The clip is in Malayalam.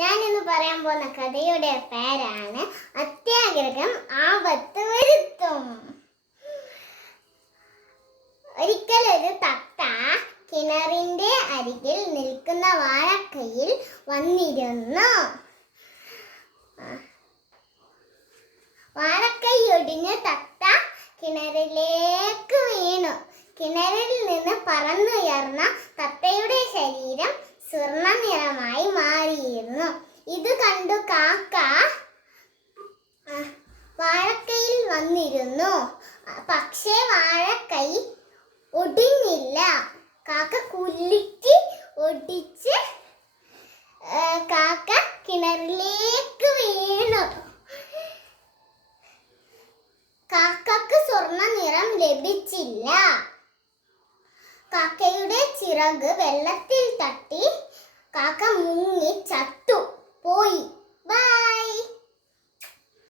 ഞാനിന്ന് പറയാൻ പോകുന്ന കഥയുടെ പേരാണ് അത്യാഗ്രഹം ആപത്ത് വരുത്തും. ഒരിക്കൽ ഒരു തത്ത കിണറിന്റെ അരികിൽ നിൽക്കുന്ന വാഴക്കയിൽ വന്നിരുന്നു. വാഴക്കൈ ഒടിഞ്ഞ തത്ത കിണറിലേക്ക് വീണു. കിണറിൽ നിന്ന് പറന്നുയർന്ന തത്തയുടെ ശരീരം സ്വർണ നിറമായി ഉണ്ടായിരുന്നു ഇത് കണ്ടു കാക്ക വാഴക്കയിൽ വന്നിരുന്നു. പക്ഷേ വാഴക്കൈ ഒടിഞ്ഞില്ല. കാക്ക കുലുക്കി ഒടിച്ച് കാക്ക കിണറിലേക്ക് വീണു. കാക്കക്ക് സ്വർണ നിറം ലഭിച്ചില്ല. കാക്കയുടെ ചിറക് വെള്ളത്തിൽ തട്ടി കാക്ക മുങ്ങി ചത്തു.